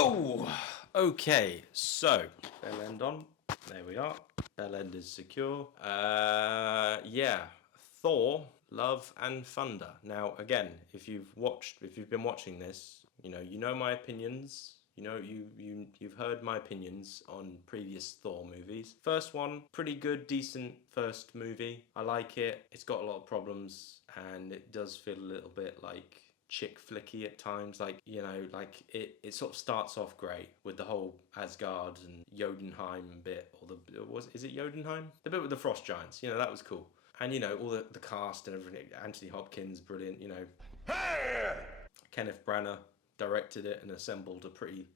Oh, okay. So, bell end on. There we are. Bell end is secure. Yeah. Thor, Love and Thunder. Now, again, if you've been watching this, you know my opinions. You've heard my opinions on previous Thor movies. First one, pretty good, decent first movie. I like it. It's got a lot of problems, and it does feel a little bit like chick flicky at times. Like it sort of starts off great with the whole Asgard and Jotunheim bit, or is it Jotunheim? The bit with the frost giants. That was cool. And all the cast and everything. Anthony Hopkins, brilliant. Kenneth Branagh directed it and assembled a pretty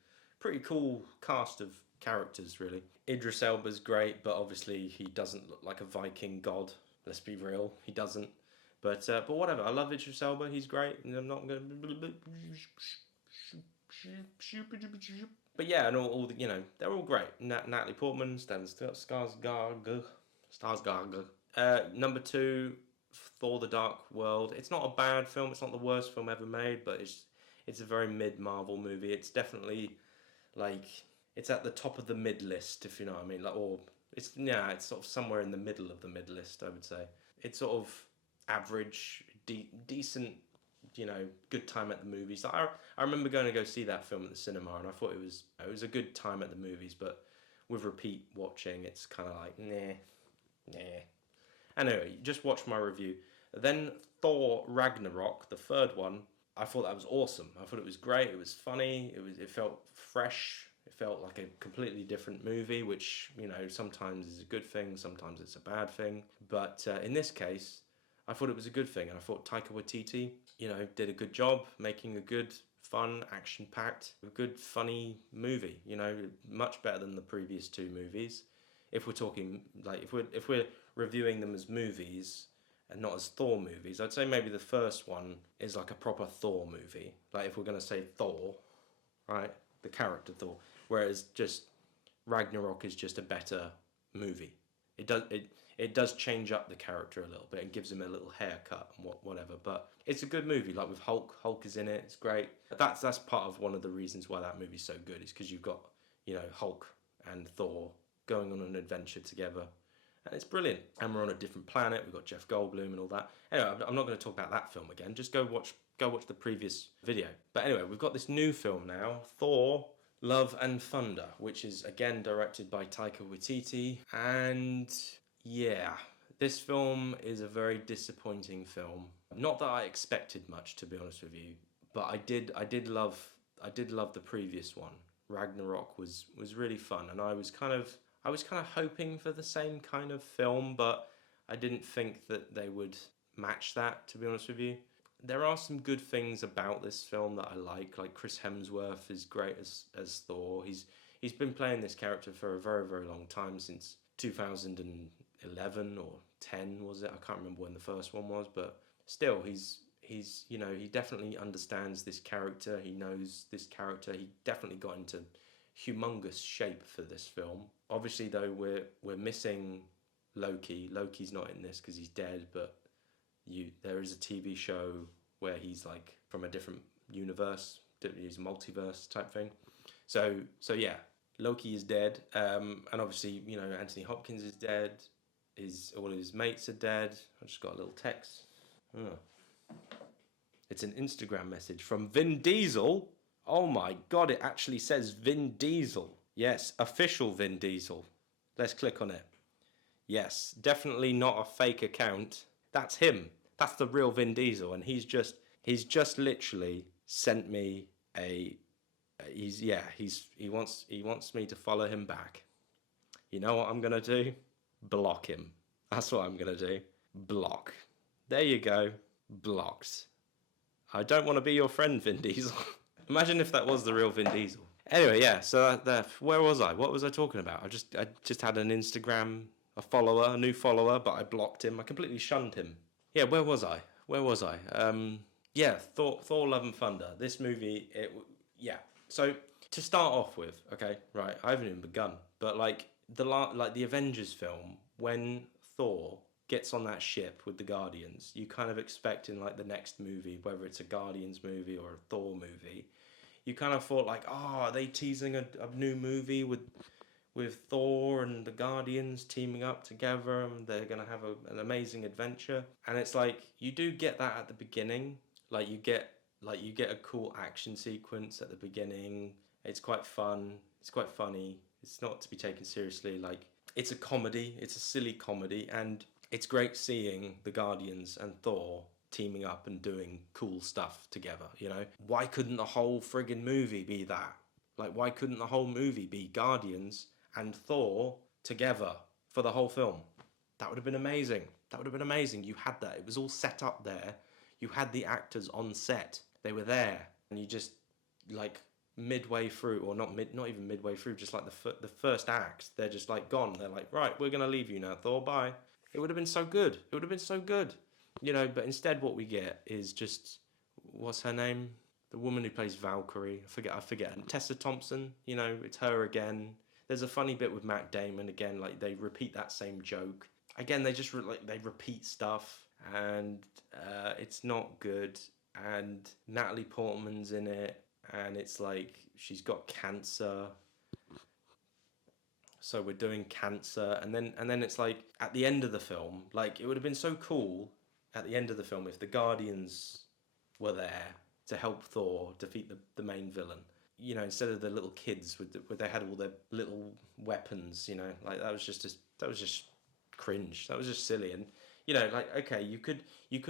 cool cast of characters, really. Idris Elba's great, but obviously he doesn't look like a Viking god. Let's be real, he doesn't. But whatever. I love Idris Elba. He's great, and I'm not going to. But yeah, and all the they're all great. Natalie Portman, Stellan Skarsgård. Number two, Thor: The Dark World. It's not a bad film. It's not the worst film ever made, but it's a very mid Marvel movie. It's definitely like it's at the top of the mid list, if you know what I mean. It's sort of somewhere in the middle of the mid list, I would say. It's sort of average, decent, good time at the movies. I remember going to go see that film at the cinema, and I thought it was a good time at the movies, but with repeat watching, it's kind of like nah. Anyway, just watch my review. Then Thor Ragnarok, the third one. I thought that was awesome. I thought it was great. It was funny. It felt fresh. It felt like a completely different movie, which sometimes is a good thing, sometimes it's a bad thing. But in this case, I thought it was a good thing, and I thought Taika Waititi, did a good job making a good, fun, action-packed, good, funny movie. Much better than the previous two movies. If we're talking if we're reviewing them as movies and not as Thor movies, I'd say maybe the first one is like a proper Thor movie. Like if we're gonna say Thor, right, the character Thor, whereas just Ragnarok is just a better movie. It does change up the character a little bit and gives him a little haircut and whatever. But it's a good movie. Like with Hulk, Hulk is in it. It's great. That's part of one of the reasons why that movie's so good. Is because you've got Hulk and Thor going on an adventure together, and it's brilliant. And we're on a different planet. We've got Jeff Goldblum and all that. Anyway, I'm not going to talk about that film again. Just go watch the previous video. But anyway, we've got this new film now, Thor: Love and Thunder, which is again directed by Taika Waititi. And yeah, this film is a very disappointing film. Not that I expected much, to be honest with you, but I did love the previous one. Ragnarok was really fun, and I was kind of hoping for the same kind of film, but I didn't think that they would match that, to be honest with you. There are some good things about this film that I like Chris Hemsworth is great as Thor. He's been playing this character for a very, very long time, since 2011 or 10 was it? I can't remember when the first one was, but still he's he definitely understands this character. He knows this character. He definitely got into humongous shape for this film. Obviously, though, we're missing Loki. Loki's not in this because he's dead, but there is a TV show where he's like from a different universe. He's a multiverse type thing. So yeah, Loki is dead, and obviously Anthony Hopkins is dead. All of his mates are dead. I just got a little text. Oh. It's an Instagram message from Vin Diesel. Oh my god, it actually says Vin Diesel. Yes, official Vin Diesel. Let's click on it. Yes, definitely not a fake account. That's him. That's the real Vin Diesel, and he's just literally sent me he wants me to follow him back. You know what I'm gonna do? Block him. That's what I'm gonna do. Block. There you go. Blocked. I don't want to be your friend, Vin Diesel. Imagine if that was the real Vin Diesel. Anyway, yeah, so where was I? What was I talking about? I just had an Instagram, a new follower, but I blocked him. I completely shunned him. Yeah, where was I? Yeah, Thor Love and Thunder. This movie, So to start off with, okay, right, I haven't even begun, but the Avengers film, when Thor gets on that ship with the Guardians, you kind of expect in the next movie, whether it's a Guardians movie or a Thor movie, you kind of thought like, oh, are they teasing a new movie with Thor and the Guardians teaming up together, and they're gonna have an amazing adventure. And it's like you do get that at the beginning, like you get a cool action sequence at the beginning. It's quite fun. It's quite funny. It's not to be taken seriously. Like it's a comedy. It's a silly comedy, and it's great seeing the Guardians and Thor teaming up and doing cool stuff together. You know, why couldn't the whole friggin' movie be that? Like, why couldn't the whole movie be Guardians and Thor together for the whole film? That would have been amazing. That would have been amazing. You had that. It was all set up there. You had the actors on set. They were there, and you just like midway through, or not even midway through, just like the first act, they're just like gone. They're like, right, we're gonna leave you now, Thor. Bye. It would have been so good. It would have been so good. You know, but instead, what we get is just what's her name? The woman who plays Valkyrie. I forget. And Tessa Thompson. You know, it's her again. There's a funny bit with Matt Damon again. Like they repeat that same joke again. They just they repeat stuff, and it's not good. And Natalie Portman's in it, and it's like she's got cancer. So we're doing cancer, and then it's like at the end of the film, like it would have been so cool at the end of the film if the Guardians were there to help Thor defeat the main villain. You know, instead of the little kids where they had all their little weapons. You know, like that was just cringe. That was just silly. And you know, like okay, you could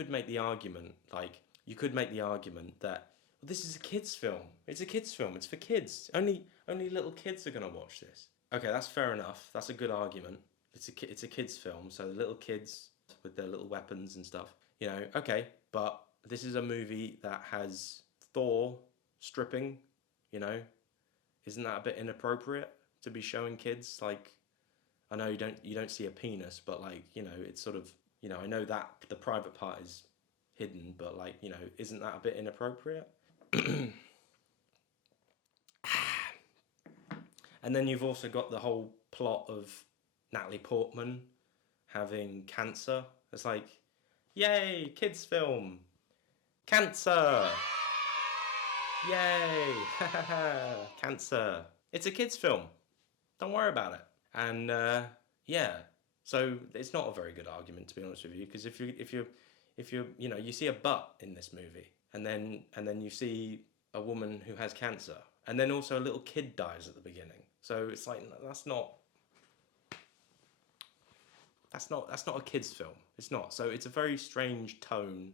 make the argument that well, this is a kids film. It's a kids film. It's for kids. Only little kids are gonna watch this. Okay, that's fair enough. That's a good argument. It's a kids film, so the little kids with their little weapons and stuff. You know, okay, but this is a movie that has Thor stripping. You know, isn't that a bit inappropriate to be showing kids? Like, I know you don't see a penis, but like you know, it's sort of you know I know that the private part is hidden, but like you know, isn't that a bit inappropriate? And then you've also got the whole plot of Natalie Portman having cancer. It's like, yay, kids film, cancer, yay, cancer. It's a kids film. Don't worry about it. And yeah, so it's not a very good argument to be honest with you, because if you you know you see a butt in this movie, and then you see a woman who has cancer, and then also a little kid dies at the beginning. So it's like that's not a kids film. It's not. So it's a very strange tone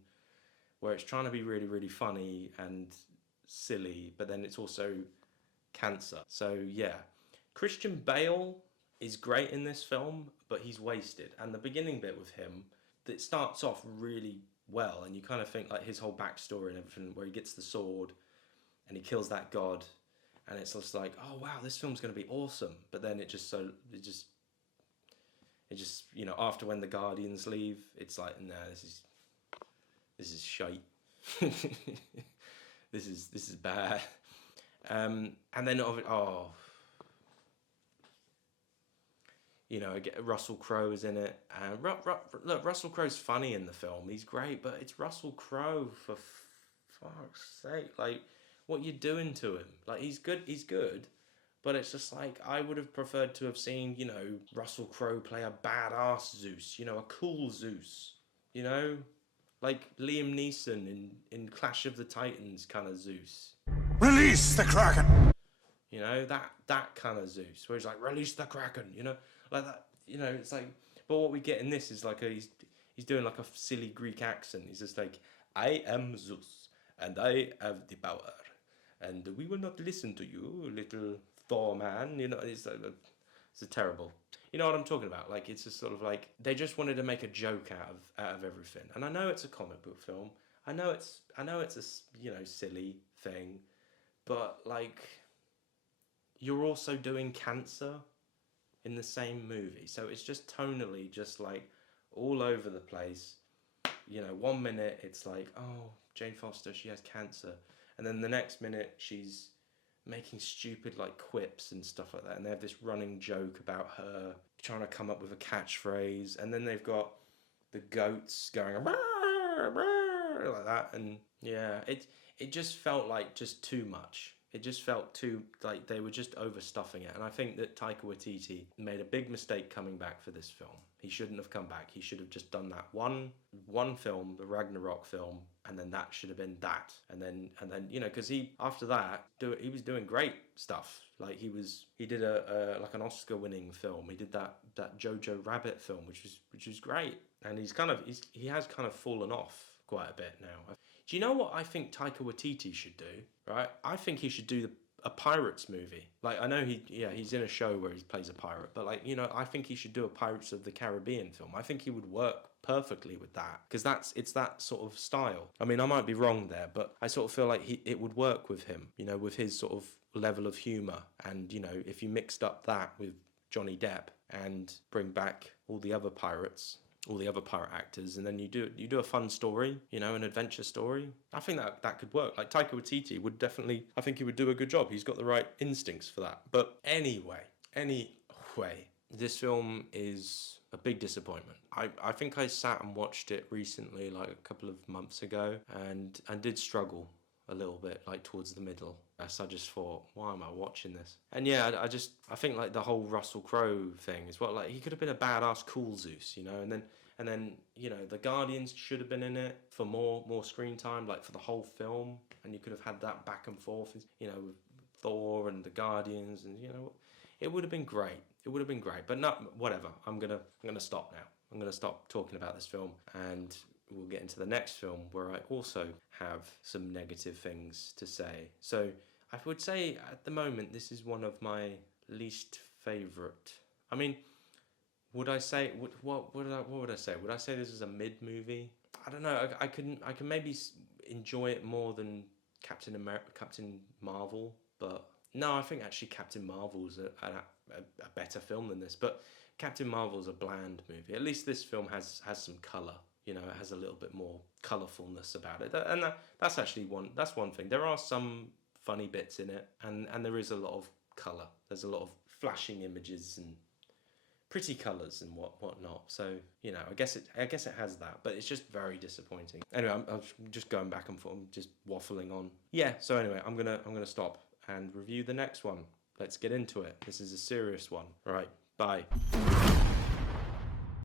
where it's trying to be really really funny and silly, but then it's also cancer. So yeah, Christian Bale is great in this film, but he's wasted. And the beginning bit with him, that starts off really well, and you kind of think like his whole backstory and everything, where he gets the sword and he kills that god, and it's just like, oh wow, this film's going to be awesome. But then it just you know, after when the Guardians leave, it's like, nah, this is shite. this is bad. And then you know, Russell Crowe is in it. Look, Russell Crowe's funny in the film. He's great, but it's Russell Crowe, for fuck's sake. Like, what you doing to him? Like, he's good, but it's just like, I would have preferred to have seen, you know, Russell Crowe play a badass Zeus, you know, a cool Zeus, you know? Like Liam Neeson in Clash of the Titans kind of Zeus. Release the Kraken! You know, that kind of Zeus, where he's like, release the Kraken, you know? Like that, you know, it's like, but what we get in this is like he's doing like a silly Greek accent. He's just like, I am Zeus, and I have the power, and we will not listen to you, little Thor man. You know, it's a terrible. You know what I'm talking about? Like, it's just sort of like they just wanted to make a joke out of everything. And I know it's a comic book film. I know it's a you know silly thing, but like, you're also doing cancer in the same movie, so it's just tonally just like all over the place. You know, 1 minute it's like, oh, Jane Foster, she has cancer, and then the next minute she's making stupid like quips and stuff like that, and they have this running joke about her trying to come up with a catchphrase, and then they've got the goats going like that, and yeah, it just felt like just too much. It just felt too, like, they were just overstuffing it. And I think that Taika Waititi made a big mistake coming back for this film. He shouldn't have come back. He should have just done that one film, the Ragnarok film, and then that should have been that. And then you know, because he, after that, he was doing great stuff. Like he did a like an Oscar-winning film. He did that Jojo Rabbit film, which was great. And he has kind of fallen off quite a bit now. Do you know what I think Taika Waititi should do? Right, I think he should do a Pirates movie. Like, I know he's in a show where he plays a pirate, but like, you know, I think he should do a Pirates of the Caribbean film. I think he would work perfectly with that, because it's that sort of style. I mean, I might be wrong there, but I sort of feel like it would work with him, you know, with his sort of level of humor. And you know, if you mixed up that with Johnny Depp and bring back all the other pirates, all the other pirate actors, and then you do a fun story, you know, an adventure story. I think that could work. Like, Taika Waititi would definitely, I think he would do a good job. He's got the right instincts for that. But anyway, this film is a big disappointment. I think I sat and watched it recently, like a couple of months ago, and did struggle a little bit, like towards the middle. So I just thought, why am I watching this? And yeah, I think like the whole Russell Crowe thing is what, like, he could have been a badass cool Zeus, you know, and then you know, the Guardians should have been in it for more screen time, like for the whole film, and you could have had that back and forth, you know, with Thor and the Guardians, and you know, it would have been great. It would have been great, but not whatever. I'm gonna stop now. I'm gonna stop talking about this film, and we'll get into the next film where I also have some negative things to say. So I would say at the moment this is one of my least favourite. I mean, would I say what would I say? Would I say this is a mid movie? I don't know. I can maybe enjoy it more than Captain Marvel, but no, I think actually Captain Marvel's a better film than this. But Captain Marvel's a bland movie. At least this film has some colour. You know, it has a little bit more colourfulness about it, and that's actually one thing. There are some funny bits in it, and there is a lot of colour. There's a lot of flashing images and pretty colours and whatnot. So you know, I guess it has that, but it's just very disappointing. Anyway, I'm just going back and forth. I'm just waffling on. Yeah. So anyway, I'm gonna stop and review the next one. Let's get into it. This is a serious one. All right. Bye.